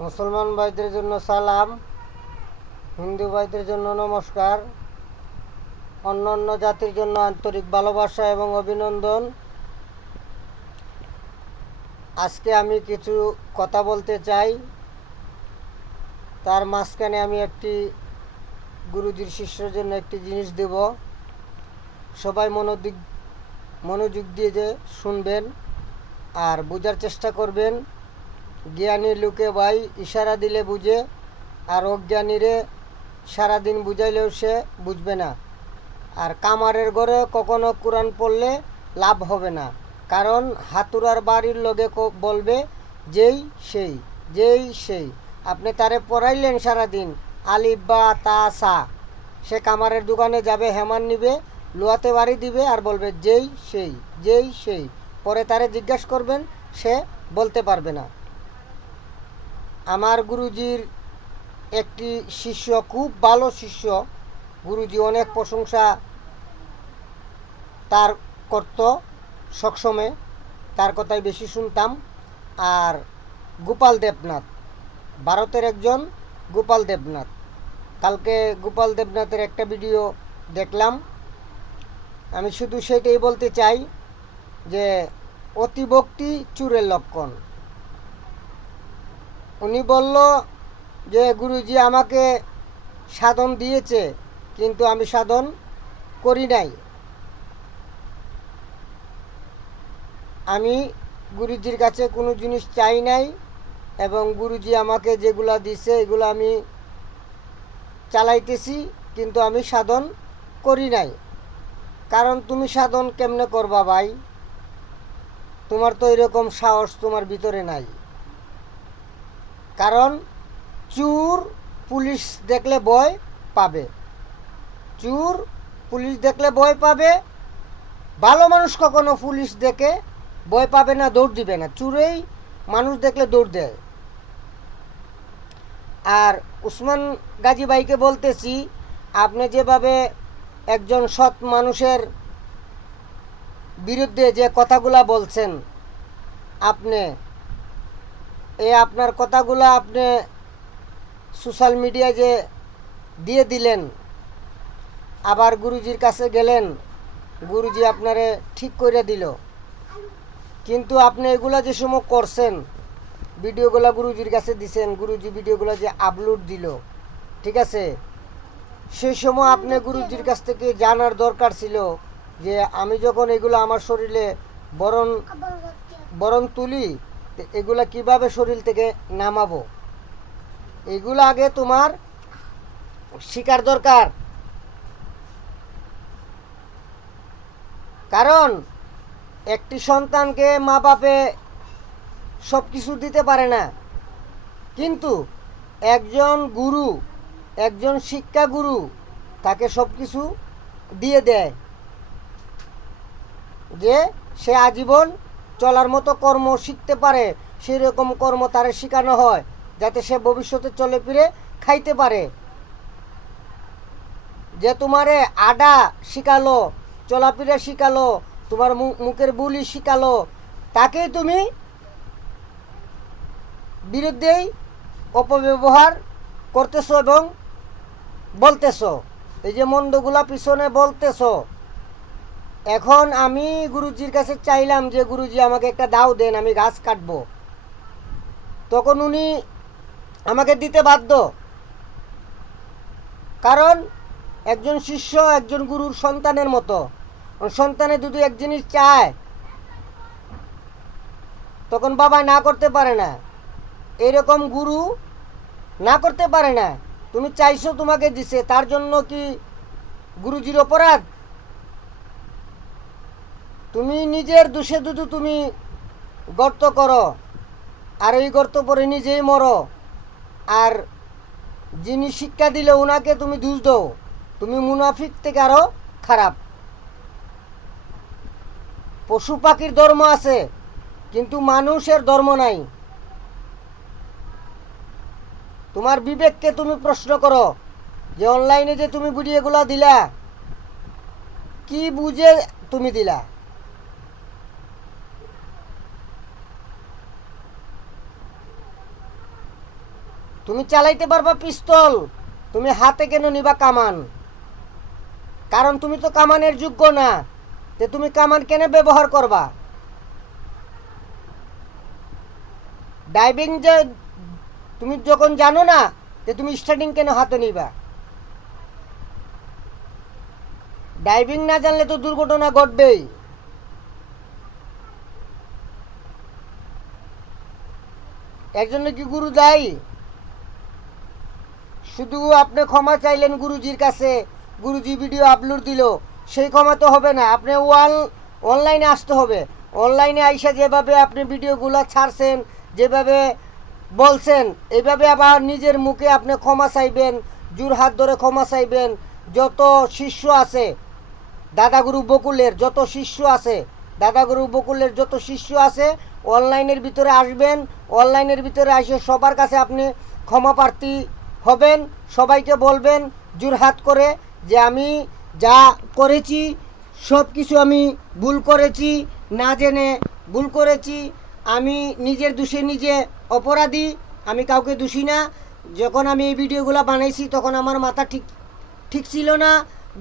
মুসলমান ভাইদের জন্য সালাম, হিন্দু ভাইদের জন্য নমস্কার অন্য অন্য জাতির জন্য আন্তরিক ভালোবাসা এবং অভিনন্দন। আজকে আমি কিছু কথা বলতে চাই। তার মাঝখানে আমি একটি গুরুজির শিষ্যের জন্য একটি জিনিস দেব। সবাই মনোযোগ মনোযোগ দিয়ে যে শুনবেন আর বোঝার চেষ্টা করবেন। জ্ঞানী লোকে ভাই ইশারা দিলে বুঝে আর অজ্ঞানীরে সারাদিন বুঝাইলেও সে বুঝবে না। আর কামারের ঘরে কখনো কোরআন পড়লে লাভ হবে না। কারণ হাতুরার বাড়ির লোকে ক- বলবে, যেই সেই যেই সেই, আপনি তারে পড়াইলেন সারাদিন, আলিফ বা তা সা। সে কামারের দোকানে যাবে, হেমান নিবে, লোয়াতে বাড়ি দিবে আর বলবে, যেই সেই যেই সেই। পরে তারে জিজ্ঞেস করবেন, সে বলতে পারবে না। আমার গুরুজির একটি শিষ্য, খুব ভালো শিষ্য। গুরুজি অনেক প্রশংসা তার করত সবসময়। তার কথাই বেশি শুনতাম। আর গোপাল দেবনাথ, ভারতের একজন গোপাল দেবনাথ। কালকে গোপাল দেবনাথের একটা ভিডিও দেখলাম। আমি শুধু সেটাই বলতে চাই যে অতিভক্তি চুরের লক্ষণ। উনি বলল যে, গুরুজি আমাকে সাধন দিয়েছে, কিন্তু আমি সাধন করি নাই। আমি গুরুজির কাছে কোনো জিনিস চাই নাই এবং গুরুজি আমাকে যেগুলা দিছে, এগুলো আমি চালাইতেছি, কিন্তু আমি সাধন করি নাই। কারণ তুমি সাধন কেমনে করবা ভাই? তোমার তো এরকম সাহস তোমার ভিতরে নাই। কারণ চুর পুলিশ দেখলে ভয় পাবে। চুর পুলিশ দেখলে ভয় পাবে, ভালো মানুষ কখনো পুলিশ দেখে ভয় পাবে না, দৌড় দিবে না। চুরেই মানুষ দেখলে দৌড় দেয়। আর উসমান গাজী ভাইকে বলতেছি, আপনি যেভাবে একজন সৎ মানুষের বিরুদ্ধে যে কথাগুলা বলছেন, আপনি এই আপনার কথাগুলো আপনি সোশ্যাল মিডিয়ায় যে দিয়ে দিলেন, আবার গুরুজির কাছে গেলেন, গুরুজি আপনারে ঠিক করে দিল। কিন্তু আপনি এগুলা যে সময় করছেন, ভিডিওগুলো গুরুজির কাছে দিছেন, গুরুজি ভিডিওগুলো যে আপলোড দিল, ঠিক আছে? সেই সময় আপনি গুরুজির কাছ থেকে জানার দরকার ছিল যে, আমি যখন এগুলো আমার শরীরে বরণ বরণ তুলি তো এগুলা কীভাবে শরীর থেকে নামাবো? এগুলো আগে তোমার শিকার দরকার। কারণ একটি সন্তানকে মা বাপে সব কিছু দিতে পারে না। কিন্তু একজন গুরু, একজন শিক্ষা গুরু তাকে সব কিছু দিয়ে দেয়। যে সে আজীবন চলার মতো কর্ম শিখতে পারে সেই রকম কর্ম তারে শেখানো হয়, যাতে সে ভবিষ্যতে চলে ফিরে খাইতে পারে। যে তোমারে আডা শিখালো, চলাফেরা শিখালো, তোমার মুখের বুলি শিখালো, তাকেই তুমি বিরুদ্ধেই অপব্যবহার করতেছো এবং বলতেছো। এই যে মন্দগুলা পিছনে বলতেছো এখন আমি গুরুজির কাছে চাইলাম যে গুরুজি আমাকে একটা দাও দেন, আমি গাছ কাটব। তখন উনি আমাকে দিতে বাধ্য। কারণ একজন শিষ্য একজন গুরুর সন্তানের মতো। সন্তানে যদি এক জিনিস চায়, তখন বাবা না করতে পারে না। এরকম গুরু না করতে পারে না। তুমি চাইছো তোমাকে দিছে, তার জন্য কি গুরুজির অপরাধ? তুমি নিজের দোষে দুদু তুমি গর্ত করো, আর এই গর্ত পরে নিজেই মরো। আর যিনি শিক্ষা দিলে ওনাকে তুমি দোষ দাও, তুমি মুনাফিক থেকে আরও খারাপ। পশু পাখির ধর্ম আছে, কিন্তু মানুষের ধর্ম নাই। তোমার বিবেককে তুমি প্রশ্ন করো, যে অনলাইনে যে তুমি ভিডিওগুলো দিলা, কি বুঝে তুমি দিলা? তুমি চালাইতে পারবা পিস্তল, তুমি হাতে কেন নিবা কামান। কারণ তুমি তো কামানের যোগ্য না, তে তুমি কামান কেন ব্যবহার করবা? ডাইভিং যে, তুমি যখন জানো না যে তুমি স্টার্টিং কেন হাতে নিবা? ডাইভিং না জানলে তো দুর্ঘটনা ঘটবেই। এর জন্য কি গুরু দায়ী? শুধু আপনি ক্ষমা চাইলেন গুরুজির কাছে। গুরুজি ভিডিও আপলোড দিল। সেই ক্ষমা তো হবে না, আপনি ওয়াল অনলাইনে আসতে হবে। অনলাইনে আইসা যেভাবে আপনি ভিডিওগুলো ছাড়ছেন, যেভাবে বলছেন এইভাবে আবার নিজের মুখে আপনি ক্ষমা চাইবেন জোর হাত ধরে ক্ষমা চাইবেন। যত শিষ্য আছে, দাদাগুরু বকুলের যত শিষ্য আছে, দাদাগুরু বকুলের যত শিষ্য আছে অনলাইনের ভিতরে আসবেন অনলাইনের ভিতরে আসে সবার কাছে আপনি ক্ষমা প্রার্থী হবেন, সবাইকে বলবেন জোরহাত করে যে আমি যা করেছি সব কিছু আমি ভুল করেছি, না জেনে ভুল করেছি, আমি নিজের দোষে নিজে অপরাধী, আমি কাউকে দোষী না। যখন আমি এই ভিডিওগুলো বানাইছি, তখন আমার মাথা ঠিক ঠিক ছিল না।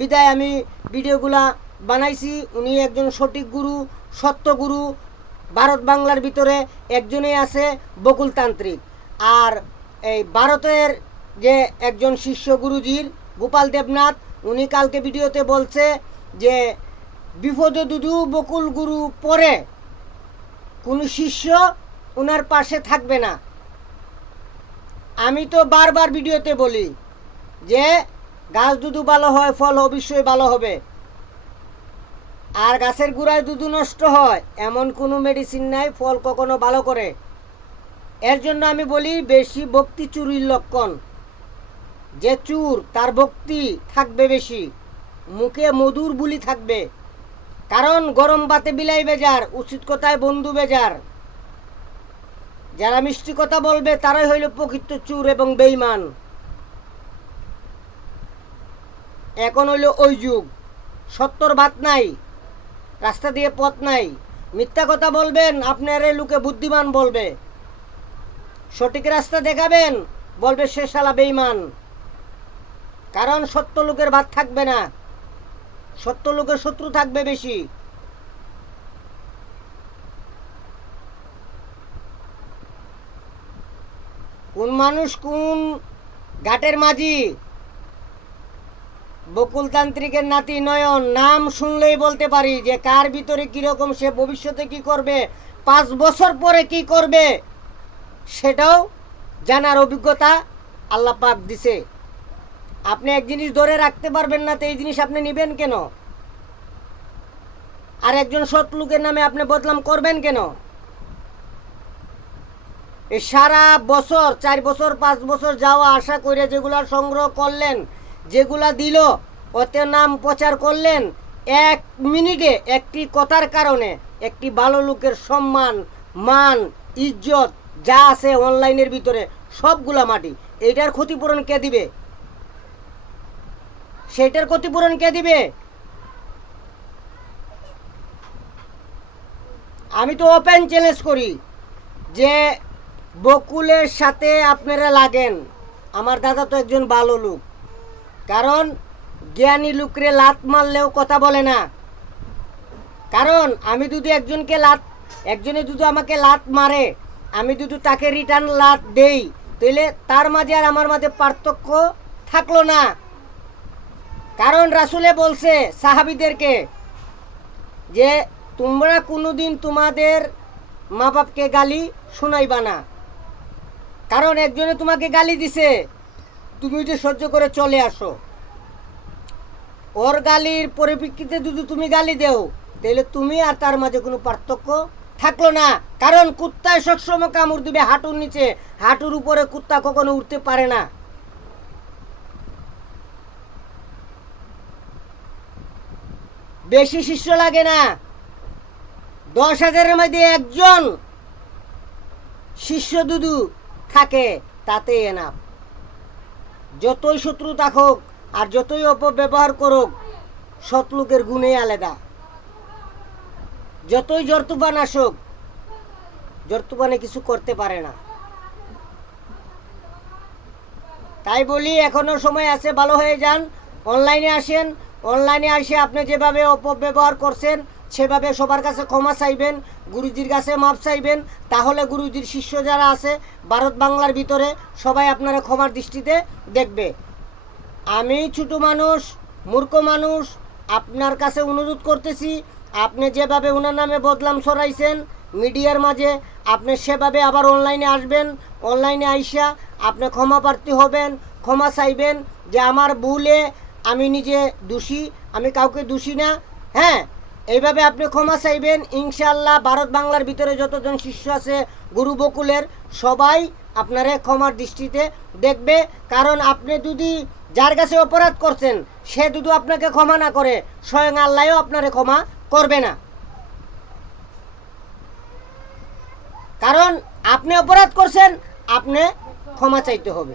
বিদায় আমি ভিডিওগুলা বানাইছি। উনি একজন সঠিক গুরু, সত্য গুরু। ভারত বাংলার ভিতরে একজনেই আছে বকুলতান্ত্রিক। আর এই ভারতের যে একজন শিষ্য গুরুজির গোপাল দেবনাথ, উনি কালকে ভিডিওতে বলছে যে, বিপদ দুদু বকুল গুরু পরে কোনো শিষ্য ওনার পাশে থাকবে না। আমি তো বারবার ভিডিওতে বলি যে, গাছ দুধু ভালো হয়, ফল অবশ্যই ভালো হবে। আর গাছের গুড়ায় দুধু নষ্ট হয়, এমন কোনো মেডিসিন নাই, ফল কখনো ভালো করে। এর জন্য আমি বলি, বেশি ভক্তি চুরির লক্ষণ। যে চুর, তার ভক্তি থাকবে বেশি, মুখে মধুর বুলি থাকবে। কারণ গরম বাতে বিলাই বেজার, উচিত কথায় বন্ধু বেজার। যারা মিষ্টি কথা বলবে, তারাই হইল প্রকৃত চুর এবং বেইমান এখন হইল ওই যুগ। সত্তর ভাত নাই, রাস্তা দিয়ে পথ নাই। মিথ্যা কথা বলবেন, আপনার লোকে বুদ্ধিমান বলবে। সঠিক রাস্তা দেখাবেন, বলবে সে শালা বেইমান কারণ সত্য লোকের ভাত থাকবে না। সত্য লোকের শত্রু থাকবে বেশি। কোন মানুষ কোন ঘাটের মাঝি? বকুলতান্ত্রিকের নাতি নয়ন, নাম শুনলেই বলতে পারি যে কার ভিতরে কীরকম সে ভবিষ্যতে কি করবে, পাঁচ বছর পরে কি করবে, সেটাও জানার অভিজ্ঞতা আল্লাহ পাক দিছে। আপনি এক জিনিস ধরে রাখতে পারবেন না, তো এই জিনিস আপনি নেবেন কেন? আর একজন সৎ লোকের নামে আপনি বদলাম করবেন কেন? এই সারা বছর, চার বছর, পাঁচ বছর যাওয়া আশা করে যেগুলা সংগ্রহ করলেন, যেগুলা দিল, ওতে নাম প্রচার করলেন, এক মিনিটে, একটি কথার কারণে, একটি ভালো লোকের সম্মান, মান, ইজ্জত যা আছে অনলাইনের ভিতরে, সবগুলা মাটি। এইটার ক্ষতিপূরণ কে দিবে? সেটার ক্ষতিপূরণ কে দিবে? আমি তো ওপেন চ্যালেঞ্জ করি যে বকুলের সাথে আপনারা লাগেন। আমার দাদা তো একজন ভালো লোক। কারণ জ্ঞানী লোকরে লাত মারলেও কথা বলে না। কারণ আমি যদি একজনকে লাত, একজনে যদি আমাকে লাত মারে, আমি যদি তাকে রিটার্ন লাত দেই তাহলে তার মাঝে আর আমার মাঝে পার্থক্য থাকল না। কারণ রাসুলে বলছে সাহাবিদেরকে যে তোমরা কোনোদিন তোমাদের মা বাপকে গালি শোনাইবা না। কারণ একজনে তোমাকে গালি দিছে, তুমি যে সহ্য করে চলে আসো। ওর গালির পরিপ্রেক্ষিতে যদি তুমি গালি দেও, তাহলে তুমি আর তার মাঝে কোনো পার্থক্য থাকল না। কারণ কুত্তায় সবসময় কামড় দিবে, হাঁটুর নিচে, হাঁটুর উপরে কুত্তা কখনো উঠতে পারে না। বেশি শিষ্য লাগে না। দশ হাজারের মধ্যে একজন শিষ্য দুদু থাকে তাতে এনাফ। যতই শত্রু থাকুক আর যতই অপব্যবহার করুক, সৎলোকের গুণে আলাদা। যতই জর্তুবান আসুক জর্তুবানে কিছু করতে পারে না। তাই বলি এখনও সময় আছে, ভালো হয়ে যান অনলাইনে আসেন অনলাইনে আসে, আপনি যেভাবে অপব্যবহার করছেন, সেভাবে সবার কাছে ক্ষমা চাইবেন, গুরুজির কাছে মাপ চাইবেন, তাহলে গুরুজির শিষ্য যারা আছে, ভারত বাংলার ভিতরে সবাই আপনারা ক্ষমার দৃষ্টিতে দেখবে। আমি ছোটো মানুষ, মূর্খ মানুষ, আপনার কাছে অনুরোধ করতেছি, আপনি যেভাবে ওনার নামে বদলাম ছড়াইছেন, মিডিয়ার মাঝে আপনি সেভাবে আবার অনলাইনে আসবেন, অনলাইনে আইসা আপনি ক্ষমা প্রার্থী হবেন, ক্ষমা চাইবেন যে আমার ভুলে আমি নিজে দোষী, আমি কাউকে দোষী না হ্যাঁ? এইভাবে আপনি ক্ষমা চাইবেন ইনশাল্লাহ ভারত বাংলার ভিতরে যতজন শিষ্য আছে, গুরু বকুলের, সবাই আপনারে ক্ষমার দৃষ্টিতে দেখবে। কারণ আপনি যদি যার কাছে অপরাধ করছেন, সে যদি আপনাকে ক্ষমা না করে, স্বয়ং আল্লাহও আপনারে ক্ষমা করবে না। কারণ আপনি অপরাধ করছেন, আপনি ক্ষমা চাইতে হবে।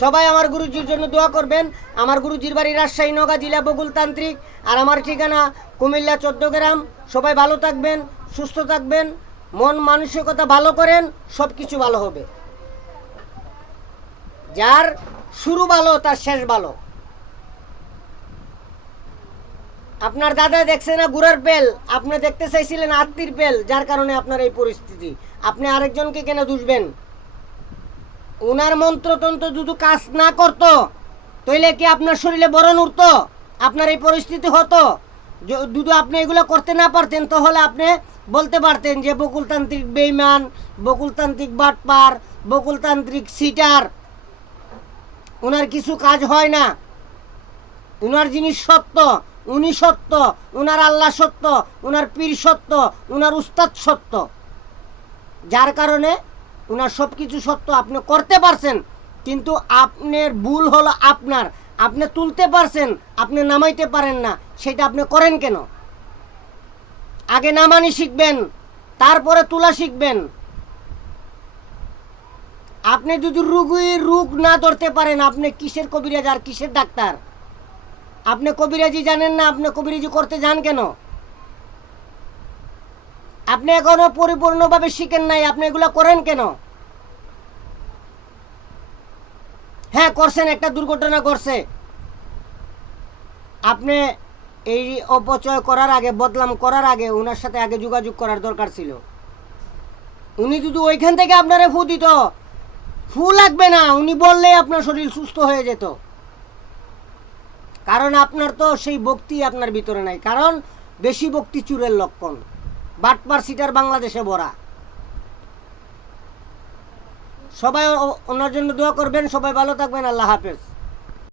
সবাই আমার গুরুজির জন্য দোয়া করবেন। আমার গুরুজির বাড়ি রাজশাহী, নগা জেলা বকুলতান্ত্রিক আর আমার ঠিকানা কুমিল্লা চোদ্দ গ্রাম। সবাই ভালো থাকবেন, সুস্থ থাকবেন, মন মানসিকতা ভালো করেন সব কিছু ভালো হবে। যার শুরু ভালো, তার শেষ ভালো। আপনার দাদা দেখছে না গুড়ার পেল? আপনি দেখতে চাইছিলেন আত্মীর পেল, যার কারণে আপনার এই পরিস্থিতি। আপনি আরেকজনকে কেন দুষবেন? ওনার মন্ত্রতন্ত্র যদি কাজ না করতো, তাইলে কি আপনার শরীরে বরণ উঠত? আপনার এই পরিস্থিতি হতো? যদি আপনি এগুলো করতে না পারতেন, তাহলে আপনি বলতে পারতেন যে বকুলতান্ত্রিক বেইমান, বকুলতান্ত্রিক বাটপার, বকুলতান্ত্রিক সিটার ওনার কিছু কাজ হয় না। ওনার জিনিস সত্য, উনি সত্য ওনার আল্লাহ সত্য ওনার পীর সত্য ওনার উস্তাদ সত্য। যার কারণে ওনার সব কিছু সত্য আপনি করতে পারছেন, কিন্তু আপনার ভুল হলো আপনার। আপনি তুলতে পারছেন, আপনি নামাইতে পারেন না, সেটা আপনি করেন কেন? আগে নামানি শিখবেন, তারপরে তোলা শিখবেন। আপনি যদি রুগীর রোগ না ধরতে পারেন, আপনি কিসের কবিরাজ আর কিসের ডাক্তার? আপনি কবিরাজি জানেন না, আপনি কবিরাজি করতে যান কেন? আপনি এখনও পরিপূর্ণভাবে শিখেন নাই, আপনি এগুলো করেন কেন? হ্যাঁ করছেন, একটা দুর্ঘটনা করছে আপনি এই অপচয় করার আগে বদলাম করার আগে ওনার সাথে আগে যোগাযোগ করার দরকার ছিল। উনি যদি ওইখান থেকে আপনারে ফু দিত, ফু লাগবে না, উনি বললেই আপনার শরীর সুস্থ হয়ে যেত। কারণ আপনার তো সেই ভক্তি আপনার ভিতরে নাই, কারণ বেশি ভক্তি চুরের লক্ষণ। বাটপার সিটার বাংলাদেশে ভরা। সবাই ওনার জন্য দোয়া করবেন সবাই ভালো থাকবেন আল্লাহ হাফেজ।